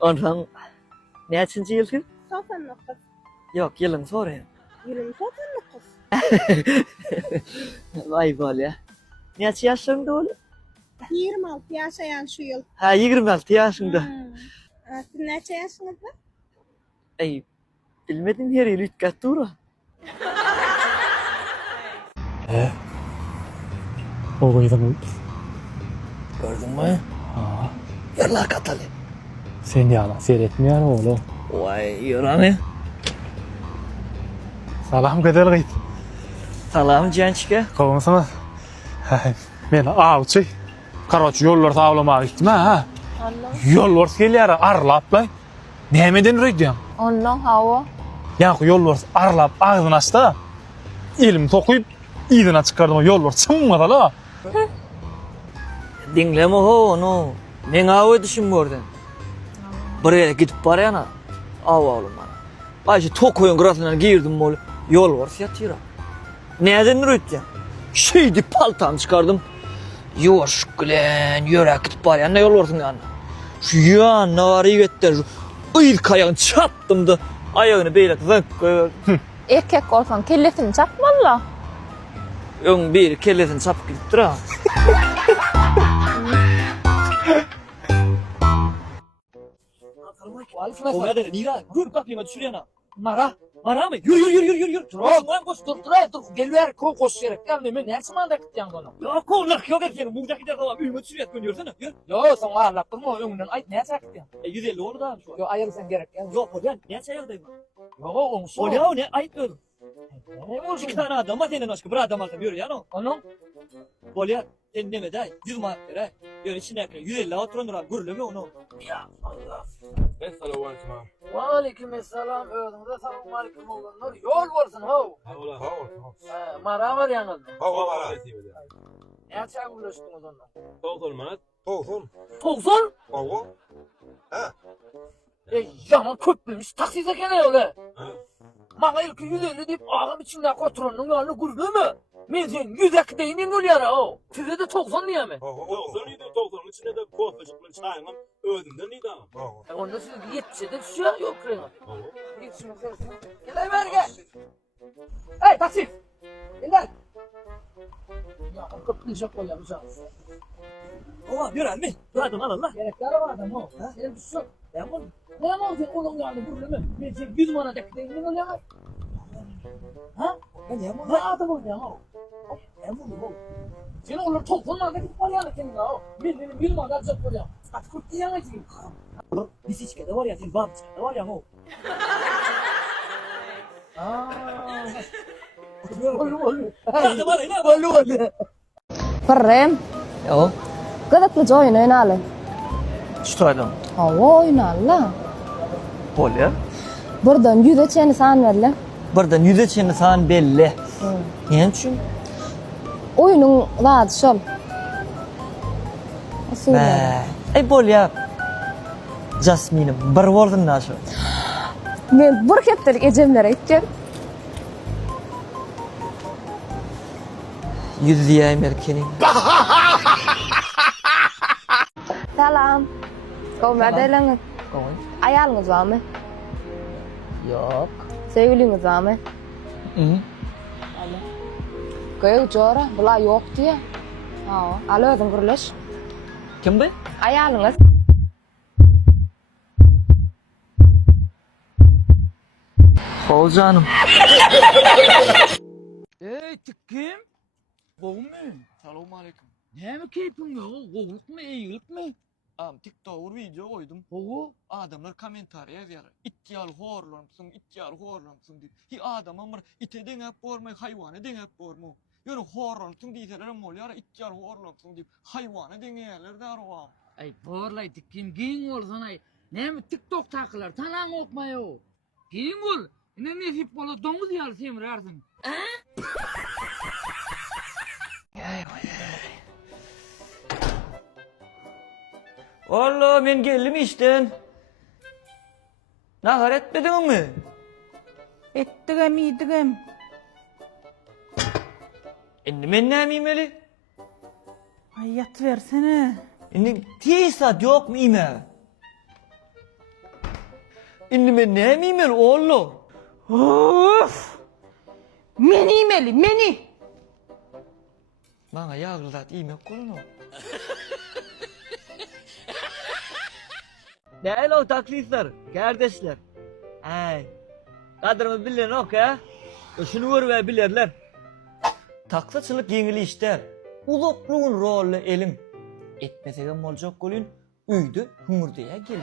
Ondan neçinci yıldır? 99. Yok, yılını sorayım. 29. Vay bol ya. Neçe yaşında oğlum? 26 yaşayan şu yıl. Ha, 26 yaşında. Siz neçe yaşınızda? Ey, bilmedim her yıl 3 kat dura. O koydum. Gördün mü? Yarlar katalı. Sen yalan seyretmiyor oğlum. Vay yoranı. Salam kadar gıyt. Salam gençke. Kovmasana. Men avçı. Karoç yollar tavlamak gittim ha. Yollar geliyor arlap lan. Nemeden üretiyem. Ondan hava. Yankı yollar arlap ağzını açtı. Elim tokuyup iyidine çıkardım yollar çınmadı la. Dinleme ho onu. Men ağı düşün buradan. Buraya gidip barayana. Av oğlum bana. Ayşe tokoyun grafından girdim bol. Yol var yatıyor. Neden üreteceğim? Şeydi paltam çıkardım. Yoş gülen yörek gidip barayana yol varsın yani. Şu yanına var yiğitler. İlk ayağını çattım da ayağını böyle zınk koyuverdim. Erkek olsan kellesini çakmalla. Ön bir kellesini çapıp gidip dura. O ne dedi? Nira, dur bakayım hadi şuraya. Mara. Mara mı? Yürü. Lan koş dur. Geliver koş gerek. Geldi mi? Neresi manda gideceksin bunu? Ya kollar yok etken. Buğdaki de tamam. Ümit şuraya dönüyorsana. Yürü. Yo sen ağırlak durma önünden. Ay neresi gideceksin? 150 oldu da şu an. Yo ayırsan gerek. Yok hocam. Ne sayıldayım? Yo onu sor. O ne o ne? Ayıp diyorum. Ne olsun? İki tane adam var senin aşkı. Bir adam alsam yürü ya no. Onun Bolya sen deme de 100 manat ver. Yürü içine ekle. 150 oturun duran. Gurulu mu onu? ya Allah. Esselamu aleyküm abi. Ve aleykümselam öğrenimde selamun aleyküm olanlar. Yol varsın ha. Mara var yanında. Neresi buluştunuz onunla? Doktor manat. Doktor. Tolsun. Kavga. Yaman köpmüş. Taksize gene öyle. Bana ilk 150 deyip ağam içinde oturanın yolunu kurdu mu? Men sen 100 deyinin ol yara o. Size de 90 diye mi? Doktor neydi doktorun içinde de korkacaklı çayınım ödümden neydi ama. Onda siz 70'e de düşüyor yok krema. Gel ver gel. Hey taksi. Gel. Ya kapatacak o yapacağım. Oha yürü mi? Dur adam al Allah. Gerekler var adam o. Senin bir şey. Ben bunu. Ne yapalım onun yani kurdu mu? Ben sen 100 manat deyinin ol yara. Ha? Ben yapmam. Ne adam ol ya? Ben bunu. Sen olur toplanma da git var yani senin o. Benim 100 manat çok oluyor. At kurt diye mi? Biz içkede var ya sen bab içkede var ya o. Parrem. Ya. Gıdıklı joyun oynalı. Çıtaydım. Hava oynalla. Bolya. Buradan yüze çeni san verle. Buradan yüze çeni san belli. Ne için? Oyunun rahat şol. Ey bolya. Jasmine'im bir vurdun naşı. Men bir heptelik ecemlere gittim. Yüz diyeyim erkeğin. Salam. Kovmadaylanız. Koy. Ayalınız var mı? Yok. Sevgiliniz var mı? Hı. Köye uçora. Bula yok diye. Alo özün kuruluş. Kim bu? Ayalınız. Ol canım. Kim? Boğum mu? Selamun aleyküm. Ne mi keyfin ya? Oğluk mu, iyilik mi? TikTok'a video koydum. Oğul. Adamlar komentarya yazıyor. İttiyal horlansın diye. Hi adam ama ite denep bormay hayvanı denep bormu. Yani horlansın diyseler ama oluyor ittiyal horlansın diye. Hayvanı deneyerler der o. Ay borlay kim giyin olsan ay. Ne mi TikTok takılar? Tanan okmaya o. Giyin ol. Ne nesip bolu domuz yal semrersin. Vallahi ben geldim işten. Nahar etmedin mi? Ettigem. Indi men näme Ay yatıversene. Indi tesisat yok mu ime? Indi men näme imeli oğlum? Of! Meni imeli, meni. Bana yağlı zat imek kulunu. Değerli o taklitler, kardeşler. Ay, kadrımı bilen ok ya. Şunu vur ve bilirler. Taklitçılık yengili işler. Uzakluğun rolü elim. Etmesege molcak golün, üydü hümürdeye gelin.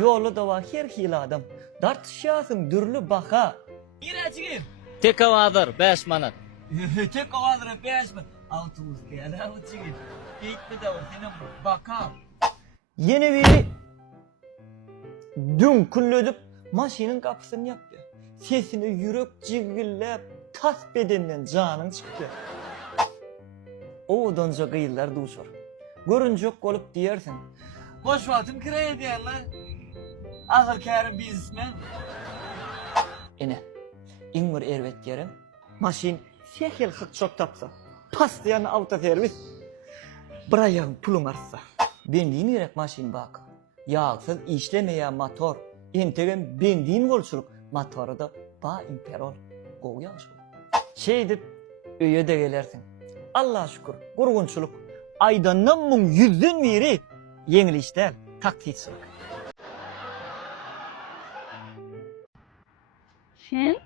Yolu da var her hil adam. Dartışasın dürlü baka. İraçigim. Tek havadır 5 manat. Tek avadır 5 manat. Autobus geldi avuçigim. Gitme de var senin baka. Yeni biri dün küllödüp maşinin kapısını yaptı. Sesini yürek cigillep tas bedeninden canın çıktı. O donca kıyılar duşur. Görünce olup diyersin. Hoş vatım kiraya diyenler. Asıl kârım bizmen. Ene, İngmur ervet yerim. Maşin sehil hık çok tapsa. Pas diyen autoservis. Brayan pulun arsa. Benzin gerek maşin bak. Yağsız işlemeyen motor. Entegen benzin bolçuluk. Motoru da ba imperol. Goğuyan şu. Şey dip öye de gelersin. Allah şükür, gurgunçuluk. Aydandan mun yüzün biri. Yengil işler, taklitçilik. Sen?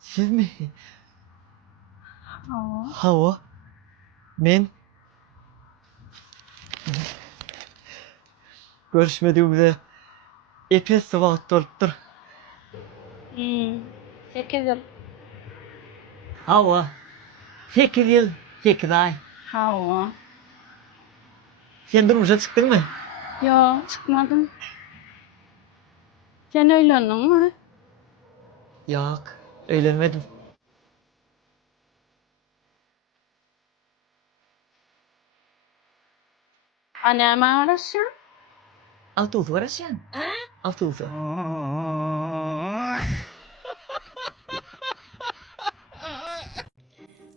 Siz mi? Hava. Hava. Men. Görüşmediğimde epey sıvak doluptur. 8 yıl. Hava. 8 yıl, 8 ay. Hava. Sen durmuşa çıktın mı? Yo, çıkmadım. Sen öylendin mi? Yok, eğlenmedim. Anneme arasın. Autobus var ya sen. Autobus.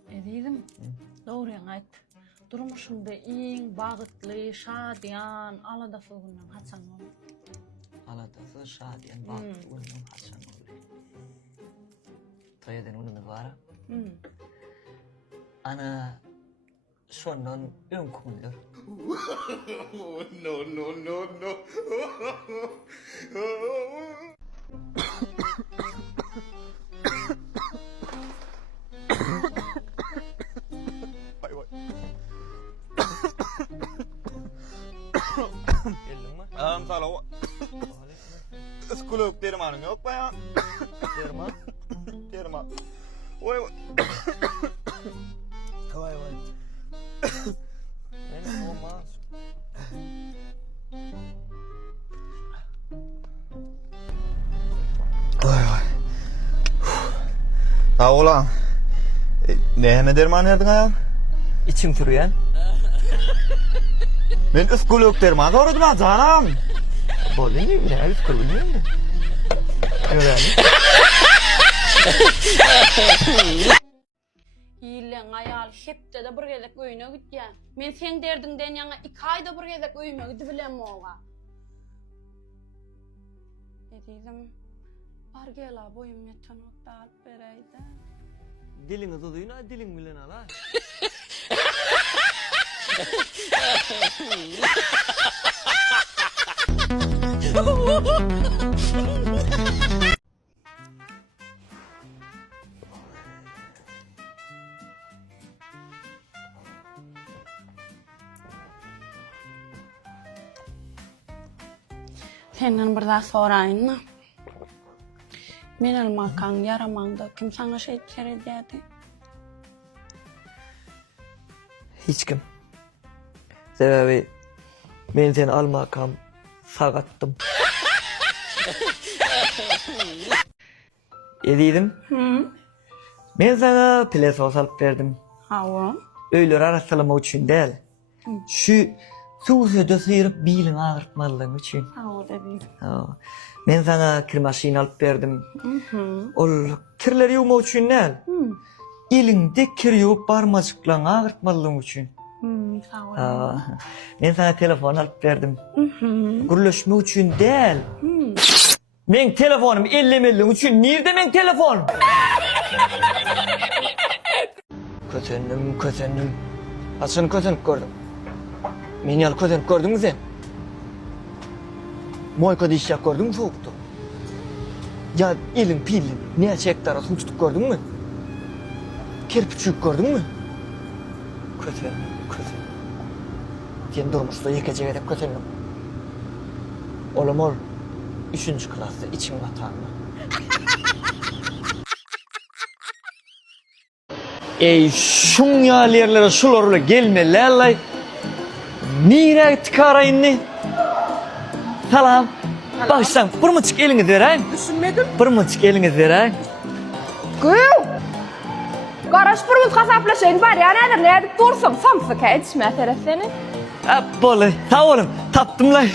Dedim, doğru ayt. Durmuşumda iň bagıtly, şadyan, alada sığınan haçan ol. Alatası şadiyen baktı onun haçan oldu. Toyadan onun var. Ana şondan ön kumulur. No. Geldin mi? Salo. Iskuluk dermanın yok mu ya? Derman. Derman. Oy. Vay. Benim olmaz. Sağ ola. Nehme derman erdin ayağım? İçim türüyen. Men iskuluk derman soradım ha canım. Bolun mu? Ne alif kuruluyor mu? Öğrendim. Ýylen ayal hepde de bir gezek öýüne gitýän. Men sen derdiňden ýaňa 2 aýda bir gezek öýüme gidibilem oga. Dedim, bar gela boýum ýeten otda alyp bereýdi. Dilini tutuyuna dilin bilen ala. Senden bir daha soraýyn. Men almakan yaramanda kim saňa şey keredi? Hiç kim. Sebebi ben seni almakam sagattım. Ediydim. Ben sana pile sos alıp verdim. Hawa. Öylür arasılama için değil. Şu Suwsuda sıyırıp biýlini agyrtmalygyň üçin. Sağ ol abi. Ha. Men sana kir maşyny alyp berdim. Ol kirleri ýuwmak üçin näl? Iliňde kir ýuwup barmajyklaryny agyrtmalygyň üçin. Sağ ol. Ha. Men sana telefon alyp berdim. Gürleşmek üçin däl. Men telefonumy ellemeliň üçin nirde men telefonum? Kösendim. Açyny kösenip gördüm. Meni al kösenip gördüňmi sen? Moýka diýişýär gördüňmi soğukda? Ya ilin pilin, näçe hektara suw tutup gördüňmi? Kerpiçük gördüňmi? Kösen. Sen durmuşda ýekejek edip kösendim. Olam ol, 3-nji klasda içiň batanmy. Ey şuň ýalerlere şularla gelmeler. Nire tıkarayın. Salam. Başsan bir mıçık elini vereyim. Düşünmedim. Bir mıçık elini vereyim. Gül! Garaşpurumuz kasaplaşayın var ya nedir ne edip dursun samsık etişme tarafını. Böyle sağ olun taptım lan.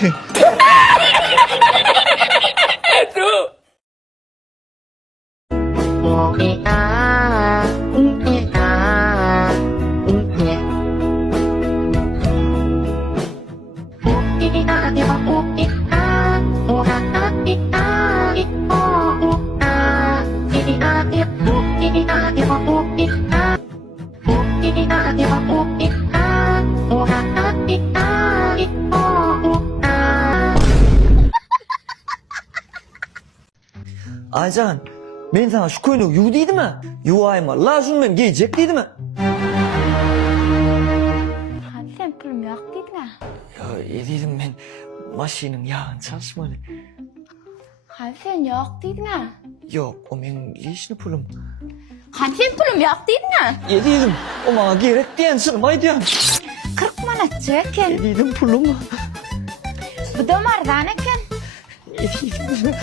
Aycan, ben sana şu koyunu yu deydi mi? Yuayma, la şunu ben giyecek deydi mi? Hadi sen pulum yok dedin ha. Ya ediydim ben, maşinin yağın çalışmalı. Hadi sen yok dedin ha. Yok, o benim işini pulum. Hadi sen pulum yok dedin ha. Ediydim, o bana gerek diyen sırmaydı ya. 40 manat çekin. Ediydim pulumu. Bu da mardan eken. Ediydim.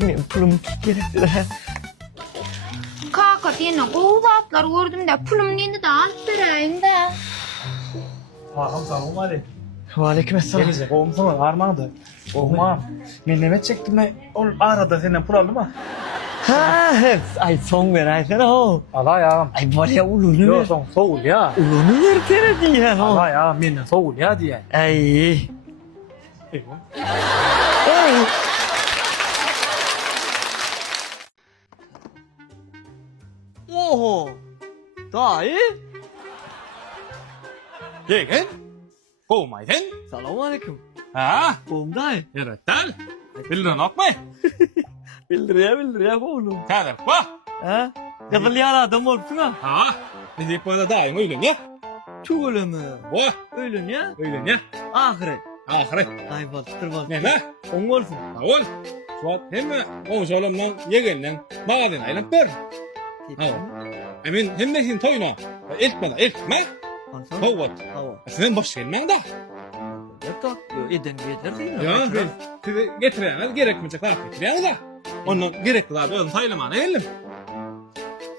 Benim pulum gerekti de. Kaka diyene kovdatlar gördüm de pulum neydi de alıp vereyim de. Salam aleyküm. Aleykümselam. Denize kovumsana armağandı. Kovma. Men neme çektim ben. Ol arada senden pul aldım ha. Ha, ay son ver ay sen o. Allah ya. Ay var ya ulunu Yo ver. son soğul ya. Ulunu ver sene diye o. Allah ya menden soğul ya diye. Ay. Ay. Oho. Dayı. Degen. Kovmaydın. Selamun aleyküm. Ha? Oğlum dayı. Yaratal. Bildin okma. Bildiriyor oğlum. Kadar bak. Ha? Yazılı yara adam olsun ha. Ha? Biz hep burada daim öyle ya. Çok öyle mi? Vah. Öyle ya. Öyle ya. Ahire. Ahire. Ay bastır bastır. Ne ne? On olsun. Ol. Suat hem o şolamdan yegenden mağazin aylan bir. Emin hem de sin toyna. Eltmada eltme. Tovat. Hava. Sen boş gelmen da. Yatak eden yeter değil mi? Ya ben size getiremez gerekmeyecek daha getiremez da. Onun gerekli daha böyle saylamana elim.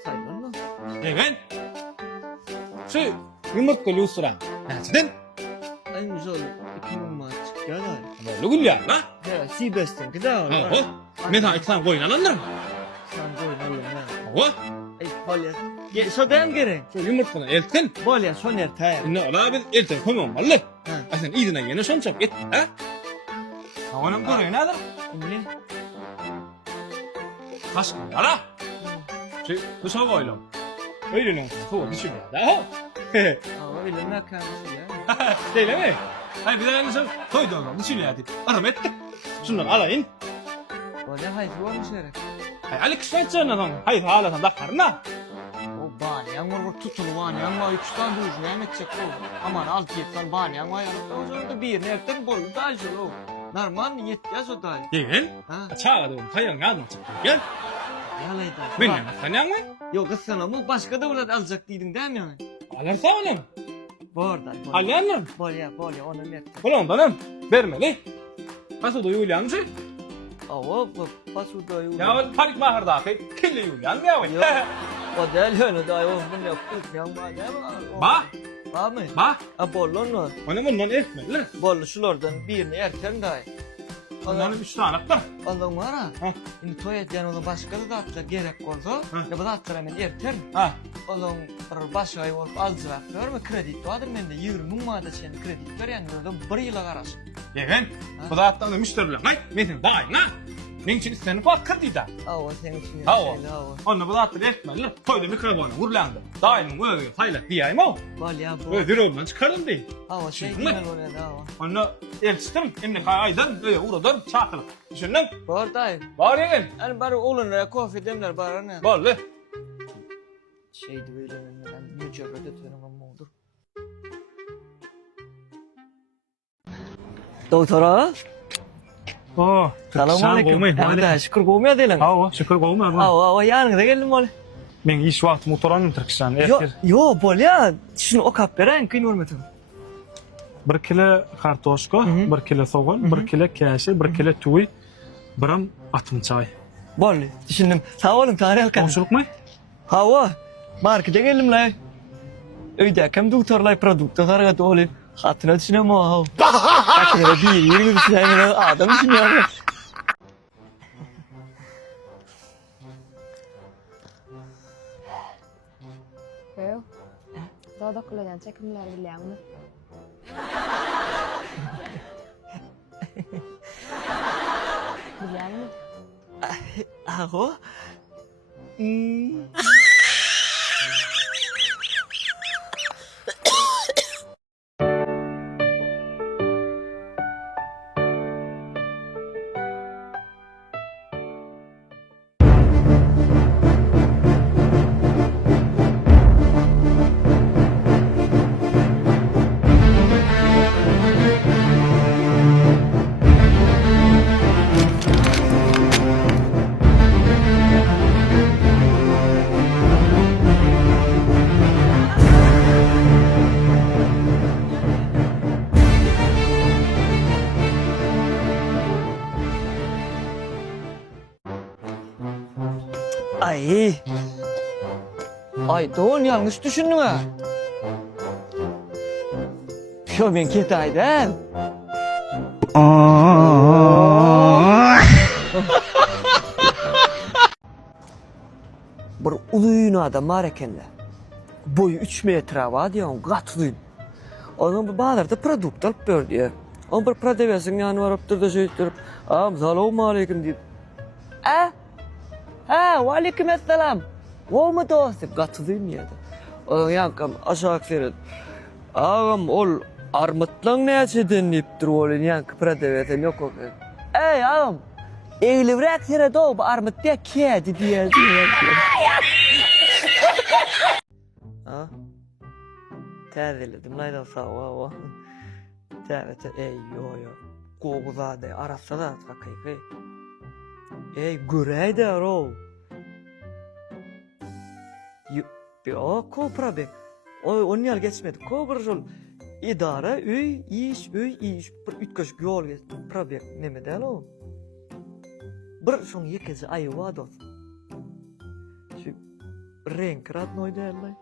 Saylan lan. Evet. Şu yumurta lusura. Neden? En güzel iki numara çıkıyor da. Böyle gül ya la. Ya Sibes'ten gider. Ha. Ne daha iksan koyun alınır mı? Sen koy lan ya. Ha. Ay balya. Şodan gerek. Şu yumurtanı eltin. Balya soner tayar. Ne ola biz eltin koymam vallahi. Ha. Aslında iyiden yeni son çok et. Ha? Havanın koruyu nedir? Ne? Kaç gün ara? Şu dışarı koyalım. Öyle ne olsun? Soğuk düşün ya. Daha. Ama öyle ne kalmış ya. Değil mi? Hayır bir de yani sen koyduğundan düşün ya. Arım ettik. Şundan alayın. Balya hayır olmuş gerek. Hayır Ali kısmet canına. Hayır hala sen dakarına. O banyan var tutulu banyan var 3 tane durucu yemek çek o. Aman 6-7 tane banyan var yani. O zaman da bir nereden bol daha jol o. Normal mi yetmez o da. Gelin. Ha. Çağa da tayan yardım çıktı. Gel. Yalaydı. Benim tanıyan mı? Yok kız sana mı başka devlet alacak deydin değil mi yani? Alırsa oğlum. Bu arada. Alyanlar. Balya onu net. Ulan benim. Vermeli. Nasıl duyuyor yancı? Ava bu pasuda Ya o panik mahar da ki. Kille yuyan ya. Yok. O değil öyle daha o bunu yaptık ya. Ba. Var mı? Bak. Bollon mu? Ona bundan etmeliler. Bollu şulardan birini erken day. Onların 3 tane var. Ondan var ha. Ha. Şimdi toy etken onun başka da atlar gerek olsa. Ne bu da atlar hemen erken. Ha. Onun bir baş ay olup alacak. Görme kredi vardır mende 20 bin manat sen kredi veren oradan 1 yıla qarasın. Yeğen. Bu da hatta müşteriler. Ay, metin bayın ha. Men için istenip bakır deydi. Ava senin için. Ava. Ava. Onu bu da hatta etmeliler. Toyda mikrofonu vurlandı. Daimim öyle hayla diyeyim o. Bal ya bu. Öyle olmadan çıkardım değil. Ava şey Şimdi güzel oluyor ava. Onu elçistim. Emne aydan öyle uğradım çakılıp. Düşündün? Var day. Var yeğen. Yani bari oğlunlara kofi demler bari ne? Vallahi. Şeydi böyle ben mücadele ediyorum ama olur. Doktora. Oh, Selamünaleyküm. Hem şükür kovmaya diyelim. Ava, şükür olmadı. Ava yanınıza geldim bol. Men iş vakti motoranım Türkistan. Yo bol ya. Şunu o kap veren kıyın hürmetim. 1 kilo kartoşka, 1 kilo soğan, 1 kilo kaşe, 1 kilo tuy, biram atım çay. Bol. Düşündüm. Sağ olun tarih alkan. Komşuluk mu? Hava. Markete geldim la. Öyde kem doktorlar produktlar dolu. Hatırına düşünem o. Hatırına değil. Yeni bir şey adam düşünüyor. Kêu. Đó đó là dàn chắc không là đi làm nữa. Đi làm nữa. Hava. Ay. Ay doğun yanlış düşündün ha. Yo ben ketaydım. Bir uluyun adam var ekende. Boyu 3 metre var diyor, katılıyım. Onun bir bağlarda produkt alıp verdi ya. Onun bir prodevesinin yanı var, öptür de şey ettirip, selamun aleyküm deyip. Ve aleykümselam. O mu dostum? Katılıyım ya da. Onun yankam aşağı seyret. Ağam ol armutlan ne açıdın deyip duruyor. Yankı prodevesem yok o. Ey ağam. Eğilivrak seyret o. Bu armut diye kedi diye. Ha? Terziledim. Laydan sağ ol. Terziledim. Ey yo. Koğuzade. Arasa da kakayı. Ey görey der o. Yo kopra be. Onun yer geçmedi. Kopra jol. İdara, üy, iş. Bir ütköş yol geçti. Probek neme del o. Bir şun yekezi ayı vados. Şu renk radnoy derler.